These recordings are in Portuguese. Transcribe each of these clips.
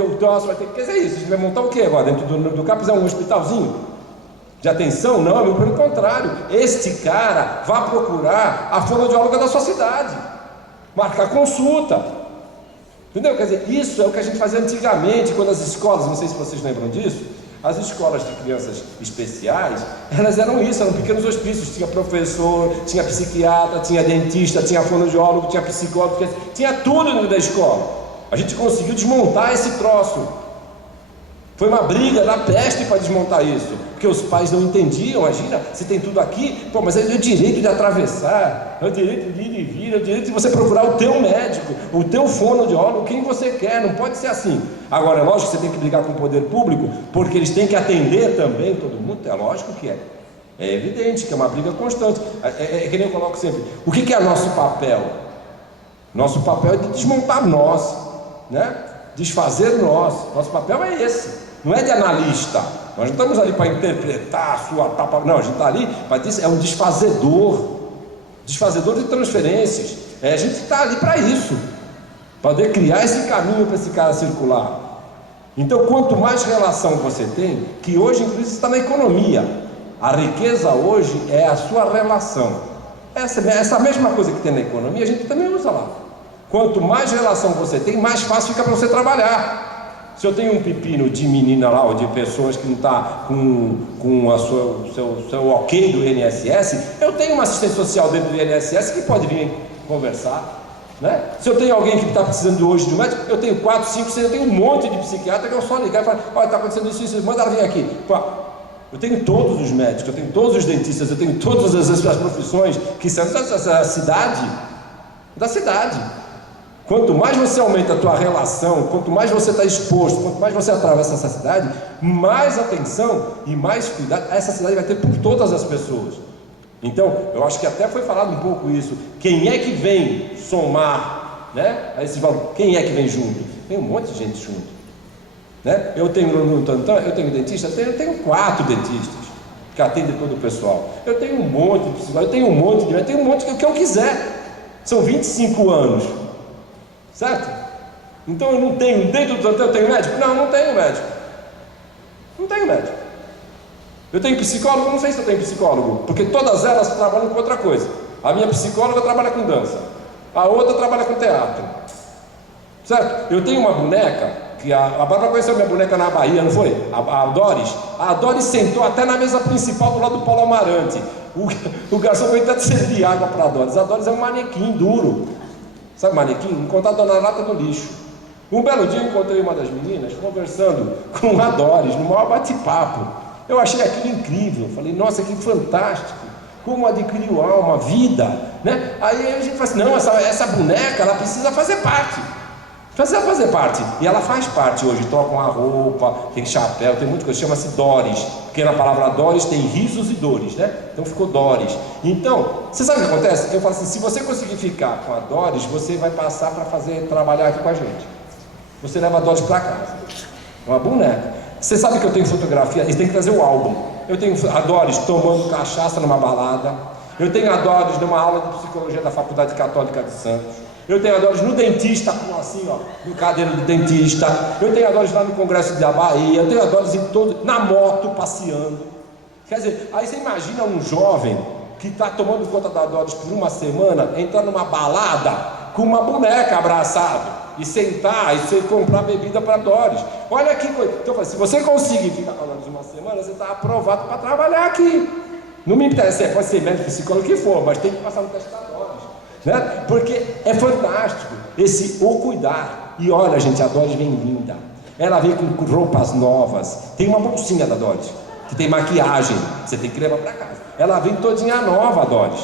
o troço vai ter que... Quer dizer isso, a gente vai montar o quê agora? Dentro do CAPES é um hospitalzinho de atenção? Não, pelo contrário. Este cara vai procurar a fonoaudióloga da sua cidade, marcar consulta. Entendeu? Quer dizer, isso é o que a gente fazia antigamente, quando as escolas, não sei se vocês lembram disso, as escolas de crianças especiais, elas eram isso, eram pequenos hospícios, tinha professor, tinha psiquiatra, tinha dentista, tinha fonoaudiólogo, tinha psicólogo, tinha tudo dentro da escola. A gente conseguiu desmontar esse troço. Foi uma briga da peste para desmontar isso, porque os pais não entendiam. Imagina, se tem tudo aqui, pô, mas é o direito de atravessar, é o direito de ir e vir, é o direito de você procurar o teu médico, o teu fonoaudiólogo, quem você quer, não pode ser assim. Agora, é lógico que você tem que brigar com o poder público, porque eles têm que atender também todo mundo, é lógico que é. É evidente que é uma briga constante. É que nem eu coloco sempre, o que é nosso papel? Nosso papel é de desmontar nós, né? Desfazer nós. Nosso papel é esse. Não é de analista. Nós não estamos ali para interpretar a sua tapa. Não, a gente está ali para dizer, é um desfazedor de transferências. A gente está ali para isso, para poder criar esse caminho para esse cara circular. Então, quanto mais relação você tem, que hoje inclusive está na economia, a riqueza hoje é a sua relação. Essa mesma coisa que tem na economia, a gente também usa lá. Quanto mais relação você tem, mais fácil fica para você trabalhar. Se eu tenho um pepino de menina lá, ou de pessoas que não está com o seu ok do INSS, eu tenho uma assistente social dentro do INSS que pode vir conversar, né? Se eu tenho alguém que está precisando hoje de um médico, eu tenho 4, 5, 6, eu tenho um monte de psiquiatra que eu só ligar e falar, olha, está acontecendo isso, manda ela vir aqui. Pô, eu tenho todos os médicos, eu tenho todos os dentistas, eu tenho todas as profissões que são da cidade. Quanto mais você aumenta a tua relação, quanto mais você está exposto, quanto mais você atravessa essa cidade, mais atenção e mais cuidado essa cidade vai ter por todas as pessoas. Então, eu acho que até foi falado um pouco isso. Quem é que vem somar, né, a esse valor? Quem é que vem junto? Tem um monte de gente junto, né? Eu tenho no Tantã, eu tenho dentista, eu tenho 4 dentistas que atendem todo o pessoal. Eu tenho um monte de psicólogo, eu tenho um monte o que eu quiser. São 25 anos. Certo? Então eu não tenho, dentro do Tantã eu tenho médico? Não tenho médico. Não tenho médico. Eu tenho psicólogo? Não sei se eu tenho psicólogo, porque todas elas trabalham com outra coisa. A minha psicóloga trabalha com dança, a outra trabalha com teatro. Certo? Eu tenho uma boneca, que a Bárbara conheceu minha boneca na Bahia, não foi? A Doris. A Doris sentou até na mesa principal do lado do Paulo Amarante. O garçom foi até servir água para a Doris. A Doris é um manequim duro. Sabe manequim? Encontrado na lata do lixo. Um belo dia eu encontrei uma das meninas conversando com a Doris, no maior bate-papo. Eu achei aquilo incrível. Falei, nossa, que fantástico. Como adquiriu alma, vida, né? Aí a gente fala assim, não, essa boneca, ela precisa fazer parte. Precisa fazer parte. E ela faz parte hoje. Trocam a roupa, tem chapéu, tem muita coisa. Chama-se Doris. Porque na palavra Doris tem risos e dores, né? Então ficou Doris. Então, você sabe o que acontece? Eu falo assim, se você conseguir ficar com a Doris, você vai passar para trabalhar aqui com a gente. Você leva a Doris para casa. É uma boneca. Você sabe que eu tenho fotografia? Eles têm que trazer o álbum. Eu tenho a Doris tomando cachaça numa balada. Eu tenho a Doris numa aula de psicologia da Faculdade Católica de Santos. Eu tenho a Doris no dentista, assim, ó, no cadeiro do dentista. Eu tenho a Doris lá no Congresso da Bahia. Eu tenho a Doris na moto, passeando. Quer dizer, aí você imagina um jovem que está tomando conta da Doris por uma semana, entrar numa balada com uma boneca abraçado e sentar e você comprar bebida para Doris. Olha que coisa. Então, se você conseguir ficar com a Doris uma semana, você está aprovado para trabalhar aqui. Não me interessa, pode ser médico, psicólogo, o que for, mas tem que passar no teste da Doris. Né? Porque é fantástico o cuidar. E olha, gente, a Doris vem linda. Ela vem com roupas novas. Tem uma bolsinha da Doris que tem maquiagem, você tem que levar para casa. Ela vem todinha nova, a Doris.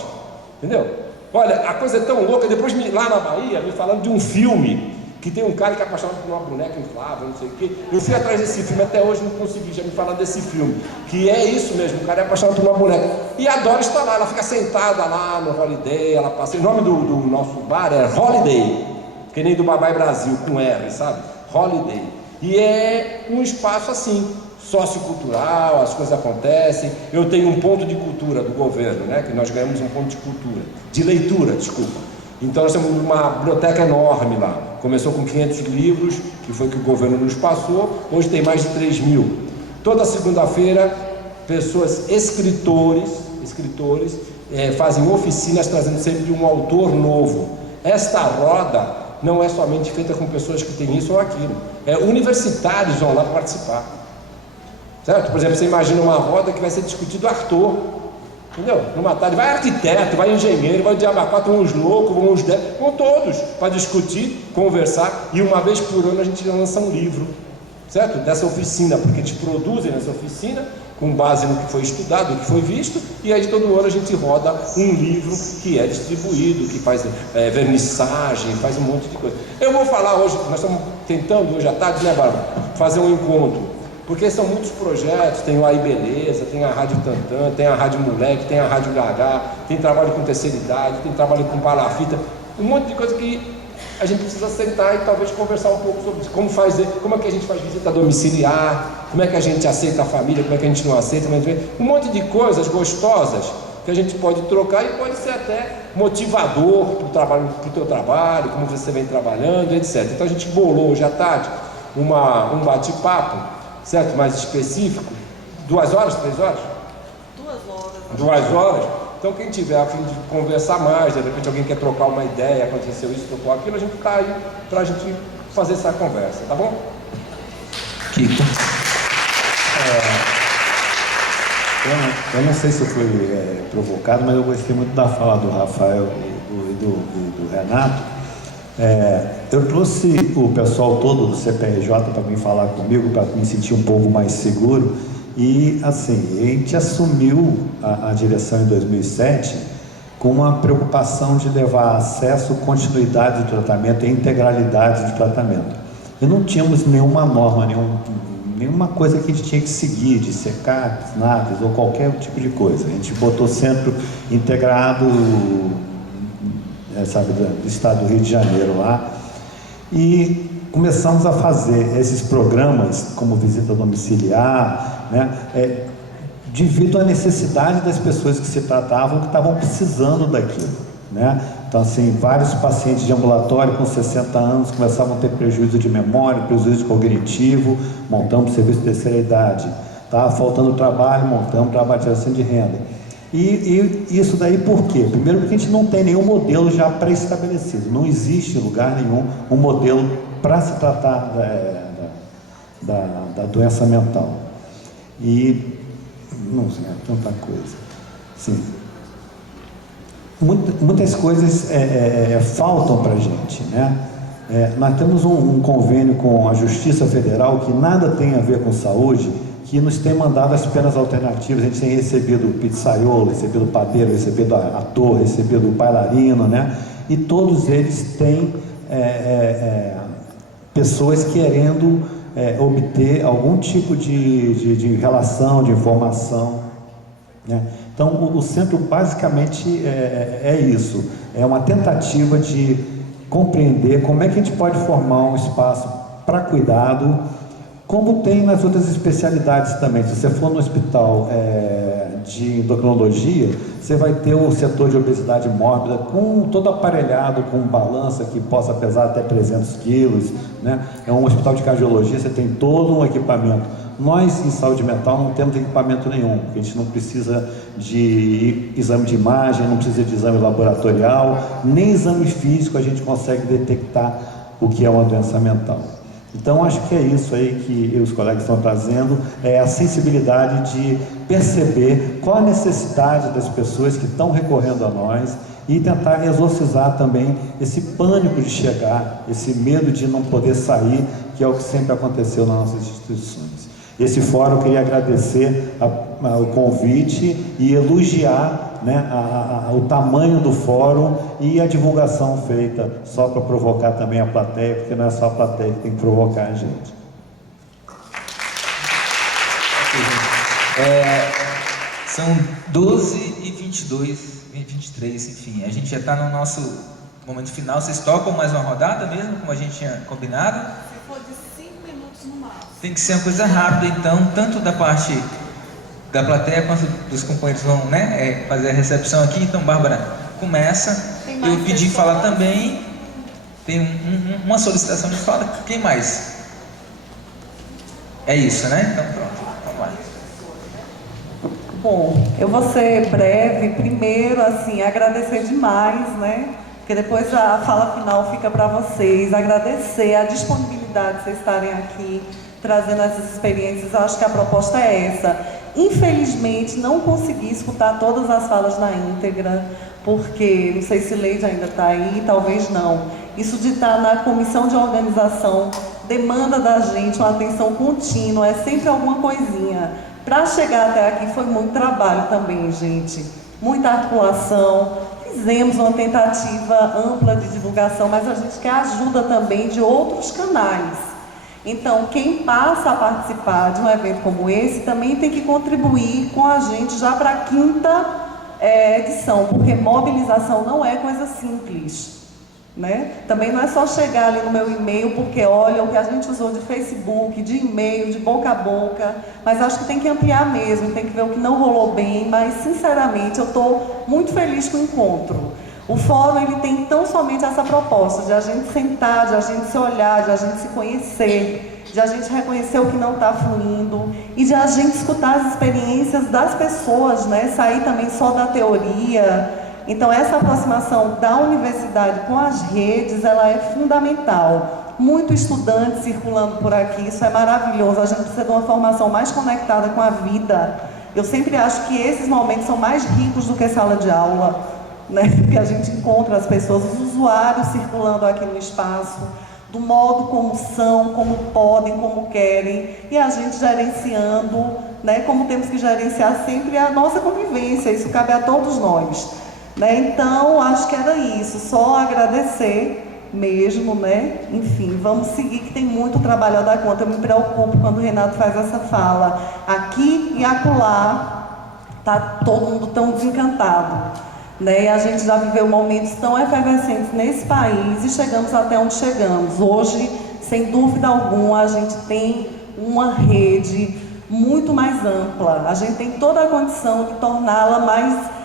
Entendeu? Olha, a coisa é tão louca. Depois lá na Bahia me falando de um filme que tem um cara que é apaixonado por uma boneca inflável, não sei o quê. Eu fui atrás desse filme, até hoje não consegui, já me falando desse filme, que é isso mesmo, o cara é apaixonado por uma boneca. E a Doris está lá, ela fica sentada lá no Holiday, ela passa, o nome do nosso bar é Holiday, que nem do Babai Brasil, com R, sabe? Holiday. E é um espaço assim, sociocultural, as coisas acontecem. Eu tenho um ponto de cultura do governo, né? Que nós ganhamos um ponto de cultura, de leitura, desculpa. Então nós temos uma biblioteca enorme lá. Começou com 500 livros, que foi o que o governo nos passou, hoje tem mais de 3.000. Toda segunda-feira, pessoas, escritores, fazem oficinas trazendo sempre um autor novo. Esta roda não é somente feita com pessoas que têm isso ou aquilo, universitários vão lá participar, certo? Por exemplo, você imagina uma roda que vai ser discutido Arthur, entendeu? Numa tarde, vai arquiteto, vai engenheiro, vai diabo 4, vão uns loucos, vão uns 10, vão todos para discutir, conversar, e uma vez por ano a gente lança um livro, certo? Dessa oficina, porque eles produzem nessa oficina com base no que foi estudado, no que foi visto, e aí todo ano a gente roda um livro que é distribuído, que faz vernissagem, faz um monte de coisa. Eu vou falar hoje, nós estamos tentando hoje à tarde, né, Bárbara, fazer um encontro, porque são muitos projetos, tem o Aí Beleza, tem a Rádio Tantã, tem a Rádio Moleque, tem a Rádio Gagá, tem trabalho com terceira idade, tem trabalho com palafita, um monte de coisa que a gente precisa sentar e talvez conversar um pouco sobre isso. Como é que a gente faz visita domiciliar, como é que a gente aceita a família, como é que a gente não aceita, um monte de coisas gostosas que a gente pode trocar e pode ser até motivador para o teu trabalho, como você vem trabalhando, etc. Então a gente bolou hoje à tarde um bate-papo, certo? Mais específico, 2 horas, 3 horas? 2 horas. 2 horas. Então quem tiver a fim de conversar mais, de repente alguém quer trocar uma ideia, aconteceu isso, trocou aquilo, a gente está aí para a gente fazer essa conversa, tá bom? Kiko. Eu não sei se eu fui provocado, mas eu gostei muito da fala do Rafael e do Renato. Eu trouxe o pessoal todo do CPRJ para vir falar comigo, para me sentir um pouco mais seguro. E assim, a gente assumiu a direção em 2007 com uma preocupação de levar acesso, continuidade do tratamento e integralidade do tratamento. E não tínhamos nenhuma norma, nenhuma coisa que a gente tinha que seguir, de secar, naves ou qualquer tipo de coisa. A gente botou centro integrado, sabe, do estado do Rio de Janeiro lá, e começamos a fazer esses programas como visita domiciliar, né, devido à necessidade das pessoas que se tratavam, que estavam precisando daquilo, né? Então assim, vários pacientes de ambulatório com 60 anos começavam a ter prejuízo de memória, prejuízo cognitivo, montamos serviço de terceira idade, estava faltando trabalho, montamos trabalho de geração de renda. E isso daí por quê? Primeiro porque a gente não tem nenhum modelo já pré-estabelecido, não existe em lugar nenhum um modelo para se tratar da doença mental. E não sei, tanta coisa. Sim. Muitas coisas faltam para a gente, né? Nós temos um convênio com a Justiça Federal que nada tem a ver com saúde, que nos tem mandado as penas alternativas. A gente tem recebido pizzaiolo, recebido padeiro, recebido ator, recebido bailarino, né? E todos eles têm pessoas querendo obter algum tipo de relação, de informação, né? Então o centro basicamente é isso, é uma tentativa de compreender como é que a gente pode formar um espaço para cuidado, como tem nas outras especialidades também. Se você for no hospital de endocrinologia, você vai ter o setor de obesidade mórbida com todo aparelhado, com balança que possa pesar até 300 quilos, né? É um hospital de cardiologia, você tem todo um equipamento. Nós, em saúde mental, não temos equipamento nenhum, porque a gente não precisa de exame de imagem, não precisa de exame laboratorial, nem exame físico a gente consegue detectar o que é uma doença mental. Então, acho que é isso aí que os colegas estão trazendo, é a sensibilidade de perceber qual a necessidade das pessoas que estão recorrendo a nós e tentar exorcizar também esse pânico de chegar, esse medo de não poder sair, que é o que sempre aconteceu nas nossas instituições. Esse fórum eu queria agradecer o convite e elogiar, né, o tamanho do fórum e a divulgação feita só para provocar também a plateia, porque não é só a plateia que tem que provocar a gente. São 12h22, 23, enfim, a gente já está no nosso momento final. Vocês tocam mais uma rodada mesmo, como a gente tinha combinado? Se for de 5 minutos no máximo. Tem que ser uma coisa rápida, então, tanto da parte da plateia quanto dos companheiros vão, né, fazer a recepção aqui. Então, Bárbara, começa. Eu pedi fala também. Tem uma solicitação de fala. Quem mais? É isso, né? Então pronto, vamos lá. Bom, eu vou ser breve. Primeiro, assim, agradecer demais, né? Porque depois a fala final fica para vocês. Agradecer a disponibilidade de vocês estarem aqui, trazendo essas experiências. Eu acho que a proposta é essa. Infelizmente, não consegui escutar todas as falas na íntegra, porque, não sei se Leide ainda está aí, talvez não. Isso de estar na comissão de organização demanda da gente uma atenção contínua, é sempre alguma coisinha. Para chegar até aqui foi muito trabalho também, gente. Muita articulação. Fizemos uma tentativa ampla de divulgação, mas a gente quer ajuda também de outros canais. Então, quem passa a participar de um evento como esse também tem que contribuir com a gente já para a 5ª edição, porque mobilização não é coisa simples. Né? Também não é só chegar ali no meu e-mail, porque olha o que a gente usou de Facebook, de e-mail, de boca a boca, mas acho que tem que ampliar mesmo, tem que ver o que não rolou bem, mas sinceramente eu estou muito feliz com o encontro. O fórum ele tem tão somente essa proposta de a gente sentar, de a gente se olhar, de a gente se conhecer, de a gente reconhecer o que não está fluindo e de a gente escutar as experiências das pessoas, né? Sair também só da teoria. Então, essa aproximação da universidade com as redes, ela é fundamental. Muito estudante circulando por aqui, isso é maravilhoso. A gente precisa de uma formação mais conectada com a vida. Eu sempre acho que esses momentos são mais ricos do que sala de aula, né? Porque a gente encontra as pessoas, os usuários circulando aqui no espaço, do modo como são, como podem, como querem, e a gente gerenciando, né? Como temos que gerenciar sempre a nossa convivência, isso cabe a todos nós. Né? Então, acho que era isso, só agradecer mesmo, né? Enfim, vamos seguir que tem muito trabalho a dar conta. Eu me preocupo quando o Renato faz essa fala. Aqui e acolá, tá todo mundo tão desencantado, né? E a gente já viveu momentos tão efervescentes nesse país e chegamos até onde chegamos. Hoje, sem dúvida alguma, a gente tem uma rede muito mais ampla. A gente tem toda a condição de torná-la mais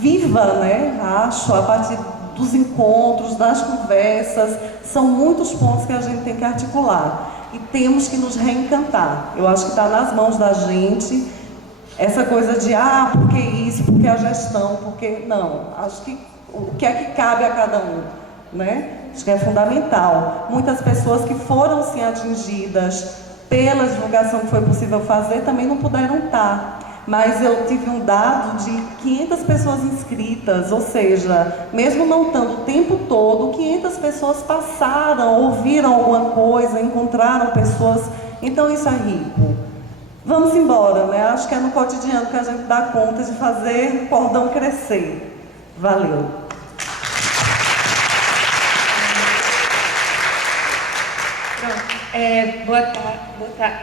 viva, né? Acho, a partir dos encontros, das conversas, são muitos pontos que a gente tem que articular e temos que nos reencantar. Eu acho que está nas mãos da gente essa coisa de porque isso, porque a gestão, porque não. Acho que o que é que cabe a cada um, né? Acho que é fundamental. Muitas pessoas que foram sim atingidas pela divulgação que foi possível fazer também não puderam estar. Mas eu tive um dado de 500 pessoas inscritas, ou seja, mesmo não estando o tempo todo, 500 pessoas passaram, ouviram alguma coisa, encontraram pessoas, então isso é rico. Vamos embora, né? Acho que é no cotidiano que a gente dá conta de fazer o cordão crescer. Valeu.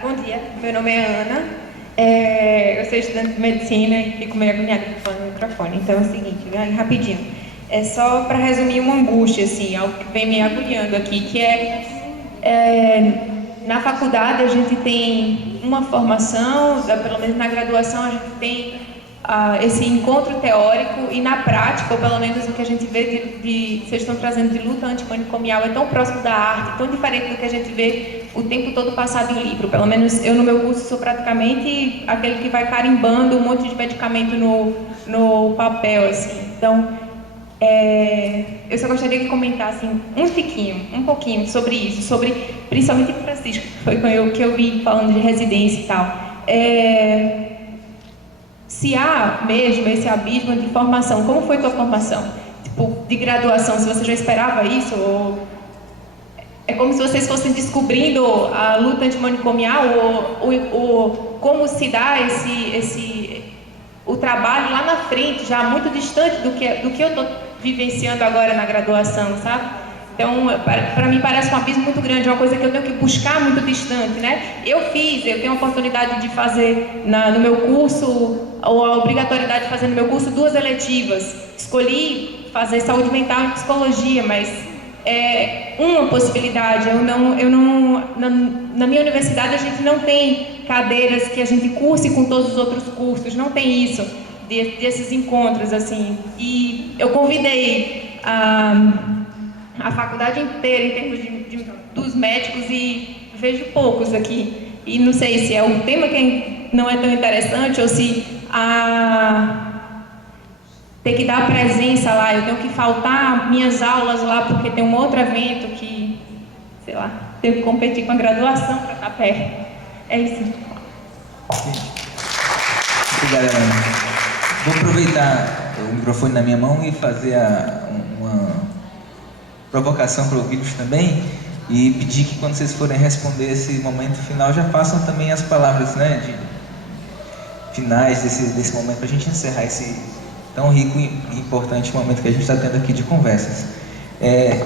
Bom dia, meu nome é Ana. Eu sou estudante de medicina e fico meio agoniada falando no microfone. Então é o seguinte, rapidinho. É só para resumir uma angústia, assim, algo que vem me agoniando aqui, que na faculdade a gente tem uma formação, pelo menos na graduação a gente tem esse encontro teórico e na prática, ou pelo menos o que a gente vê vocês estão trazendo de luta antimanicomial é tão próximo da arte, tão diferente do que a gente vê o tempo todo passado em livro. Pelo menos eu no meu curso sou praticamente aquele que vai carimbando um monte de medicamento no papel, assim. Então, eu só gostaria de comentar assim, um pouquinho sobre isso, principalmente Francisco, que foi que eu vi falando de residência e tal. Se há mesmo esse abismo de formação, como foi tua formação? Tipo, de graduação, se você já esperava isso? Ou é como se vocês fossem descobrindo a luta antimanicomial ou como se dá o trabalho lá na frente, já muito distante do que eu estou vivenciando agora na graduação, sabe? Então, para mim parece um abismo muito grande, uma coisa que eu tenho que buscar muito distante, né? Eu tenho a oportunidade de fazer no meu curso, ou a obrigatoriedade de fazer no meu curso 2 eletivas. Escolhi fazer saúde mental e psicologia, mas é uma possibilidade. Na minha universidade a gente não tem cadeiras que a gente curse com todos os outros cursos, não tem isso. desses encontros, assim. E eu convidei a faculdade inteira em termos dos médicos e vejo poucos aqui. E não sei se é um tema que não é tão interessante ou se ter que dar presença lá, eu tenho que faltar minhas aulas lá porque tem um outro evento que, sei lá, tenho que competir com a graduação para estar perto. É isso. Obrigado, Ana. Vou aproveitar o microfone na minha mão e fazer uma provocação para ouvi-los também e pedir que quando vocês forem responder esse momento final já façam também as palavras, né, de finais desse momento para a gente encerrar esse tão rico e importante momento que a gente está tendo aqui de conversas.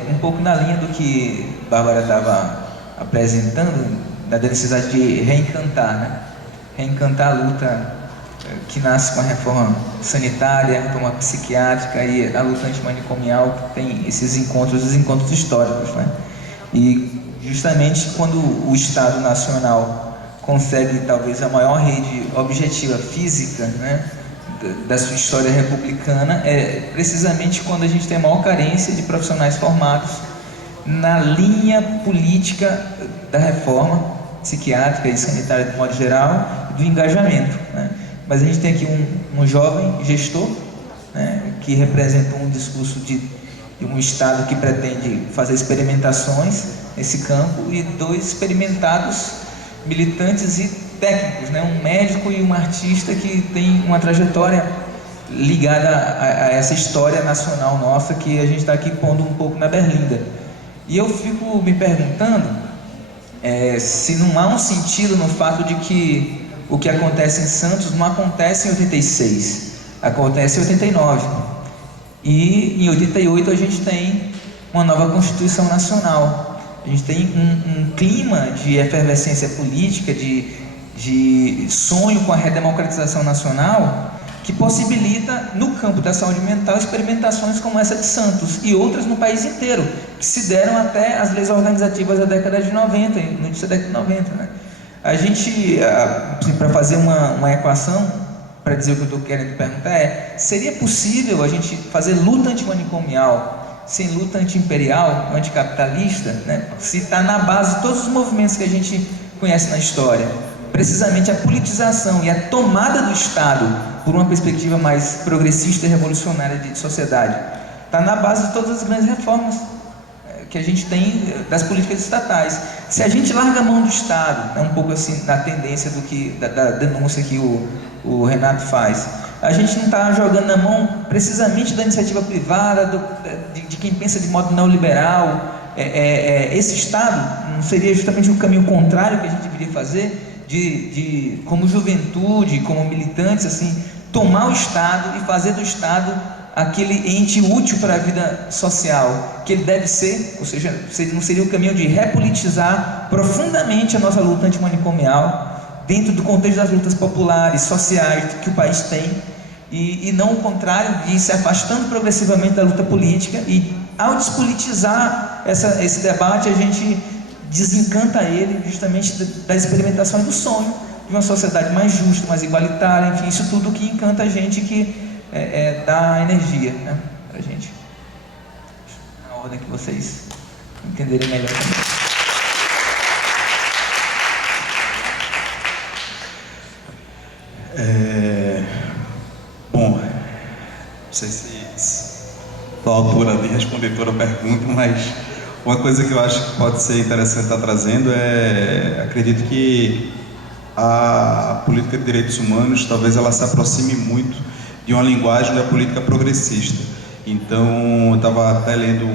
Um pouco na linha do que a Bárbara estava apresentando, da necessidade de reencantar, né? Reencantar a luta que nasce com a reforma sanitária, a reforma psiquiátrica e a luta antimanicomial, que tem esses encontros, os encontros históricos, né? E justamente quando o Estado Nacional consegue talvez a maior rede objetiva física, né, da sua história republicana, é precisamente quando a gente tem a maior carência de profissionais formados na linha política da reforma psiquiátrica e sanitária de modo geral, do engajamento, né? Mas a gente tem aqui um jovem gestor, né, que representa um discurso de um Estado que pretende fazer experimentações nesse campo e dois experimentados militantes e técnicos, né? Um médico e um artista que tem uma trajetória ligada a essa história nacional nossa que a gente está aqui pondo um pouco na berlinda. E eu fico me perguntando se não há um sentido no fato de que o que acontece em Santos não acontece em 86, acontece em 89. E em 88 a gente tem uma nova Constituição Nacional. A gente tem um clima de efervescência política, de sonho com a redemocratização nacional, que possibilita, no campo da saúde mental, experimentações como essa de Santos e outras no país inteiro, que se deram até as leis organizativas da década de 90, no início da década de 90, né? A gente, para fazer uma equação, para dizer o que eu estou querendo perguntar seria possível a gente fazer luta antimanicomial sem luta anti-imperial, anticapitalista, né? Se está na base de todos os movimentos que a gente conhece na história, precisamente a politização e a tomada do Estado por uma perspectiva mais progressista e revolucionária de sociedade, está na base de todas as grandes reformas que a gente tem das políticas estatais. Se a gente larga a mão do Estado, um pouco assim na tendência da denúncia que o Renato faz, a gente não está jogando na mão precisamente da iniciativa privada, de quem pensa de modo neoliberal. Esse Estado não seria justamente o caminho contrário que a gente deveria fazer, de como juventude, como militantes, assim, tomar o Estado e fazer do Estado aquele ente útil para a vida social que ele deve ser, ou seja, não seria o caminho de repolitizar profundamente a nossa luta antimanicomial dentro do contexto das lutas populares, sociais que o país tem, e não o contrário, de ir se afastando progressivamente da luta política, e ao despolitizar esse debate a gente desencanta ele justamente da experimentação e do sonho de uma sociedade mais justa, mais igualitária, enfim, isso tudo que encanta a gente, que dá energia, né, pra gente. Na ordem que vocês entenderem melhor também. Bom, não sei se estou à altura de responder toda a pergunta, mas uma coisa que eu acho que pode ser interessante estar trazendo acredito que a política de direitos humanos talvez ela se aproxime muito de uma linguagem da política progressista. Então, eu estava até lendo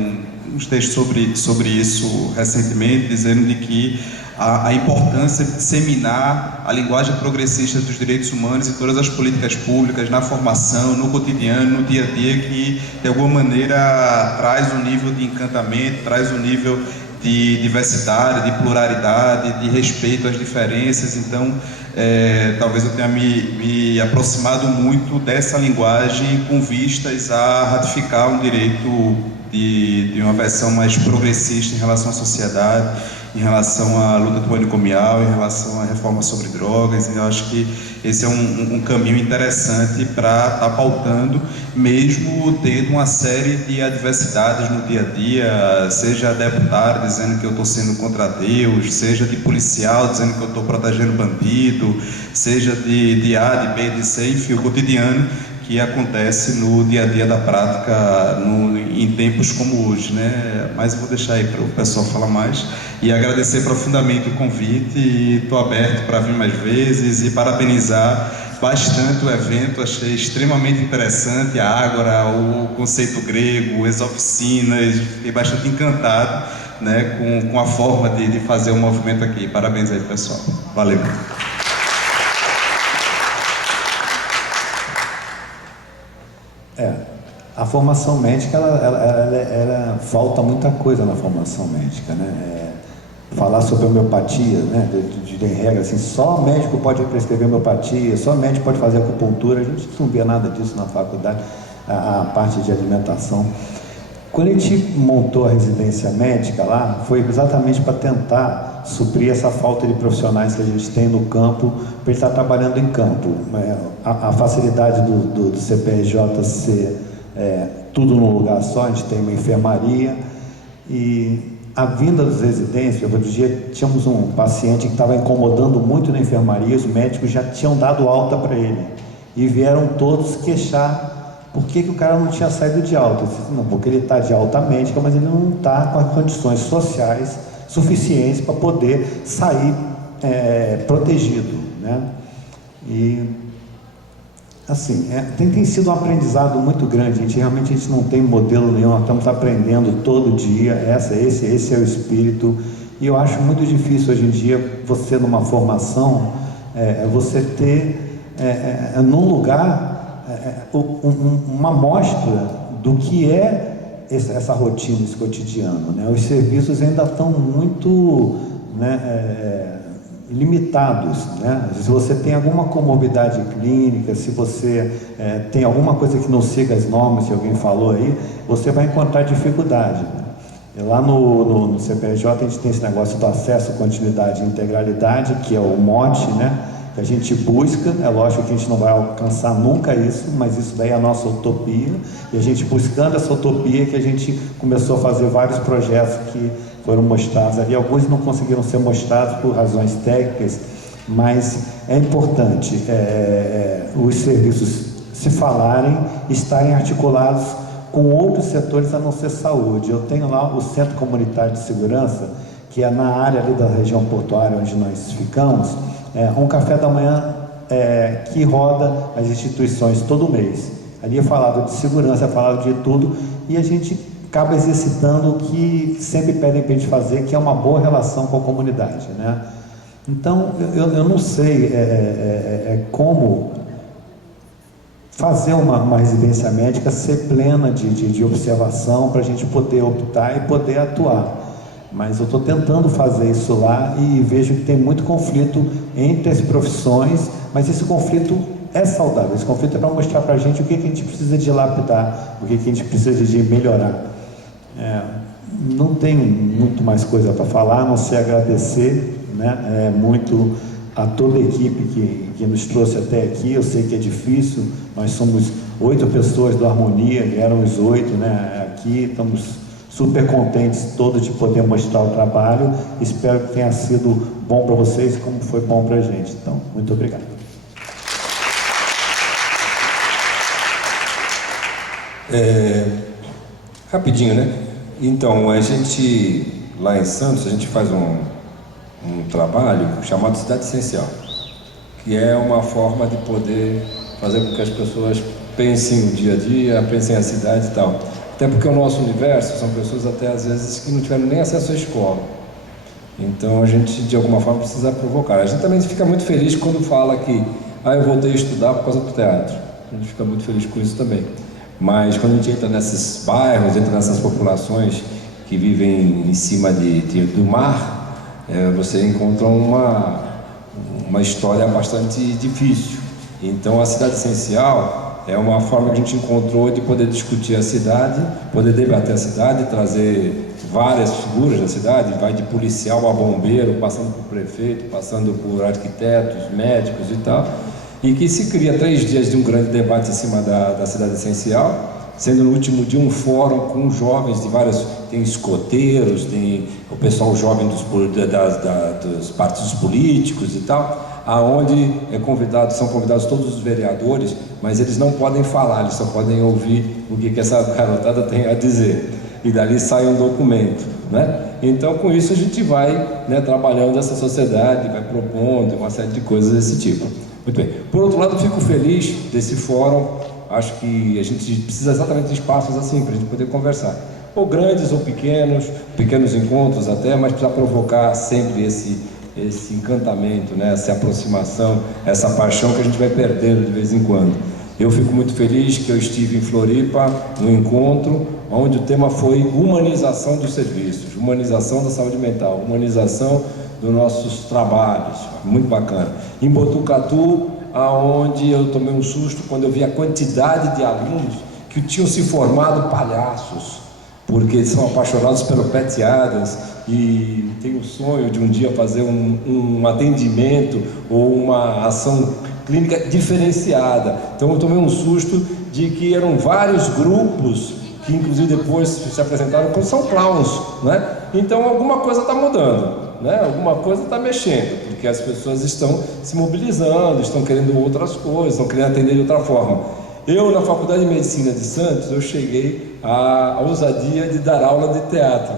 uns textos sobre isso recentemente, dizendo de que a importância de disseminar a linguagem progressista dos direitos humanos e todas as políticas públicas na formação, no cotidiano, no dia a dia, que de alguma maneira traz um nível de encantamento, traz um nível de diversidade, de pluralidade, de respeito às diferenças. Então, talvez eu tenha me aproximado muito dessa linguagem com vistas a ratificar um direito de uma versão mais progressista em relação à sociedade em relação à luta antimanicomial, em relação à reforma sobre drogas. Eu acho que esse é um caminho interessante para estar pautando, mesmo tendo uma série de adversidades no dia a dia, seja deputado dizendo que eu estou sendo contra Deus, seja de policial dizendo que eu estou protegendo bandido, seja de A, de B, de C, enfim, o cotidiano que acontece no dia a dia da prática em tempos como hoje, né? Mas eu vou deixar aí para o pessoal falar mais e agradecer profundamente o convite, e estou aberto para vir mais vezes e parabenizar bastante o evento. Achei extremamente interessante a ágora, o conceito grego, as oficinas, fiquei bastante encantado, né, com a forma de fazer o movimento aqui. Parabéns aí, pessoal. Valeu. A formação médica, ela falta muita coisa na formação médica, né? Falar sobre homeopatia, né? De regra, assim, só médico pode prescrever homeopatia, só médico pode fazer acupuntura, a gente não vê nada disso na faculdade, a parte de alimentação. Quando a gente montou a residência médica lá, foi exatamente para tentar suprir essa falta de profissionais que a gente tem no campo, para estar trabalhando em campo. A facilidade do CPRJ ser tudo num lugar só, a gente tem uma enfermaria, e a vinda dos residentes, outro dia tínhamos um paciente que estava incomodando muito na enfermaria, os médicos já tinham dado alta para ele, e vieram todos queixar por que o cara não tinha saído de alta. Eu disse, não, porque ele está de alta médica, mas ele não está com as condições sociais suficientes para poder sair protegido, né? E assim, tem sido um aprendizado muito grande. Realmente a gente não tem modelo nenhum, nós estamos aprendendo todo dia. Esse é o espírito, e eu acho muito difícil hoje em dia você, numa formação, você ter num lugar uma amostra do que é essa rotina, esse cotidiano, né? Os serviços ainda estão muito, né, limitados, né? Se você tem alguma comorbidade clínica, se você tem alguma coisa que não siga as normas, se alguém falou aí, você vai encontrar dificuldade, né? E lá no CPRJ a gente tem esse negócio do acesso, continuidade e integralidade, que é o mote, né, que a gente busca. É lógico que a gente não vai alcançar nunca isso, mas isso daí é a nossa utopia, e a gente buscando essa utopia que a gente começou a fazer vários projetos que foram mostrados ali. Alguns não conseguiram ser mostrados por razões técnicas, mas é importante os serviços se falarem, estarem articulados com outros setores a não ser saúde. Eu tenho lá o Centro Comunitário de Segurança, que é na área ali da região portuária onde nós ficamos, um café da manhã que roda as instituições todo mês. Ali é falado de segurança, é falado de tudo, e a gente acaba exercitando o que sempre pedem para a gente fazer, que é uma boa relação com a comunidade, né? Então, eu não sei como fazer uma residência médica ser plena de observação, para a gente poder optar e poder atuar. Mas eu estou tentando fazer isso lá, e vejo que tem muito conflito entre as profissões, mas esse conflito é saudável. Esse conflito é para mostrar para a gente o que a gente precisa de lapidar, o que a gente precisa de melhorar. Não tem muito mais coisa para falar, a não ser agradecer, né, muito a toda a equipe que nos trouxe até aqui. Eu sei que é difícil, nós somos 8 pessoas do Harmonia, vieram os 8, né, aqui, estamos super contentes todos de poder mostrar o trabalho. Espero que tenha sido bom para vocês, como foi bom para a gente. Então, muito obrigado. Rapidinho, né? Então, a gente, lá em Santos, a gente faz um trabalho chamado Cidade Essencial, que é uma forma de poder fazer com que as pessoas pensem o dia a dia, pensem a cidade e tal. Até porque o nosso universo são pessoas até às vezes que não tiveram nem acesso à escola. Então a gente de alguma forma precisa provocar. A gente também fica muito feliz quando fala que eu voltei a estudar por causa do teatro. A gente fica muito feliz com isso também. Mas quando a gente entra nesses bairros, entra nessas populações que vivem em cima do mar, você encontra uma história bastante difícil. Então a Cidade Essencial é uma forma que a gente encontrou de poder discutir a cidade, poder debater a cidade, trazer várias figuras na cidade, vai de policial a bombeiro, passando por prefeito, passando por arquitetos, médicos e tal, e que se cria 3 dias de um grande debate em cima da cidade essencial, sendo no último dia um fórum com jovens de várias, tem escoteiros, tem o pessoal jovem dos partidos políticos e tal, aonde são convidados todos os vereadores, mas eles não podem falar, eles só podem ouvir o que essa garotada tem a dizer, e dali sai um documento, né? Então, com isso a gente vai, né, trabalhando essa sociedade, vai propondo uma série de coisas desse tipo. Muito bem. Por outro lado, fico feliz desse fórum. Acho que a gente precisa exatamente de espaços assim para a gente poder conversar, ou grandes ou pequenos encontros até, mas precisa provocar sempre esse encantamento, né? Essa aproximação, essa paixão que a gente vai perdendo de vez em quando. Eu fico muito feliz que eu estive em Floripa, no encontro, onde o tema foi humanização dos serviços, humanização da saúde mental, humanização dos nossos trabalhos, muito bacana. Em Botucatu, aonde eu tomei um susto quando eu vi a quantidade de alunos que tinham se formado palhaços, porque eles são apaixonados pelo Pat Adams e têm o sonho de um dia fazer um atendimento ou uma ação clínica diferenciada. Então eu tomei um susto de que eram vários grupos que inclusive depois se apresentaram como são clowns, né? Então alguma coisa está mudando, né? Alguma coisa está mexendo, porque as pessoas estão se mobilizando, estão querendo outras coisas, estão querendo atender de outra forma. Eu, na Faculdade de Medicina de Santos, eu cheguei à ousadia de dar aula de teatro,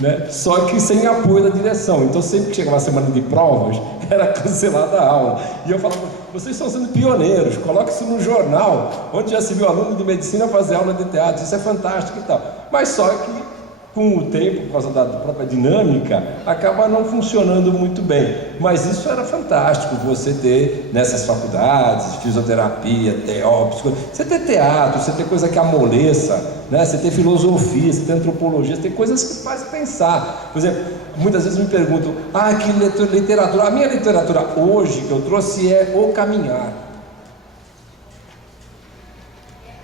né? Só que sem apoio da direção. Então sempre que chegava a semana de provas, era cancelada a aula. E eu falava, vocês estão sendo pioneiros, coloque isso no jornal, onde já se viu aluno de medicina fazer aula de teatro, isso é fantástico e tal. Mas só que com o tempo, por causa da própria dinâmica, acaba não funcionando muito bem. Mas isso era fantástico, você ter nessas faculdades, fisioterapia, TO, você ter teatro, você ter coisa que amoleça, né? Você ter filosofia, você ter antropologia, você ter coisas que fazem pensar. Por exemplo, muitas vezes me perguntam, que literatura. A minha literatura hoje que eu trouxe é O Caminhar.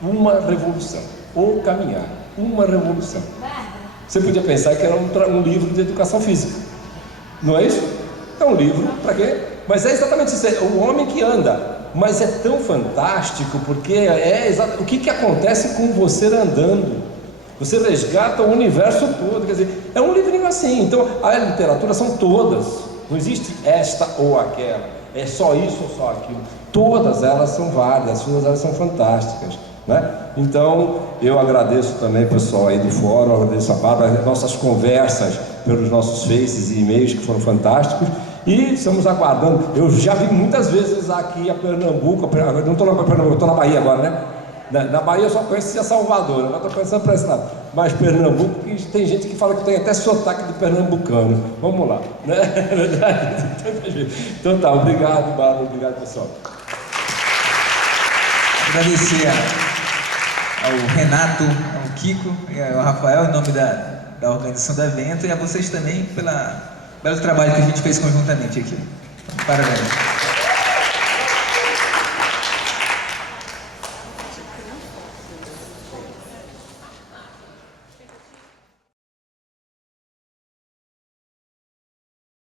Uma revolução. O Caminhar. Uma revolução. Você podia pensar que era um livro de educação física, não é isso? É um livro, para quê? Mas é exatamente isso, é o homem que anda. Mas é tão fantástico, porque o que acontece com você andando? Você resgata o universo todo, quer dizer, é um livrinho assim. Então, a literatura são todas, não existe esta ou aquela, é só isso ou só aquilo. Todas elas são válidas, todas elas são fantásticas, né? Então, eu agradeço também, pessoal aí do fórum, agradeço a Bárbara, nossas conversas pelos nossos faces e e-mails que foram fantásticos, e estamos aguardando. Eu já vi muitas vezes aqui a Pernambuco, não estou na Pernambuco, estou na Bahia agora, né? Na Bahia eu só conhecia Salvador, agora estou pensando para esse lado. Mas Pernambuco, tem gente que fala que tem até sotaque de pernambucano. Vamos lá, né? Então tá, obrigado, Bárbara, obrigado, pessoal. Agradecer ao Renato, ao Kiko e ao Rafael, em nome da organização do evento, e a vocês também pelo trabalho que a gente fez conjuntamente aqui. Parabéns.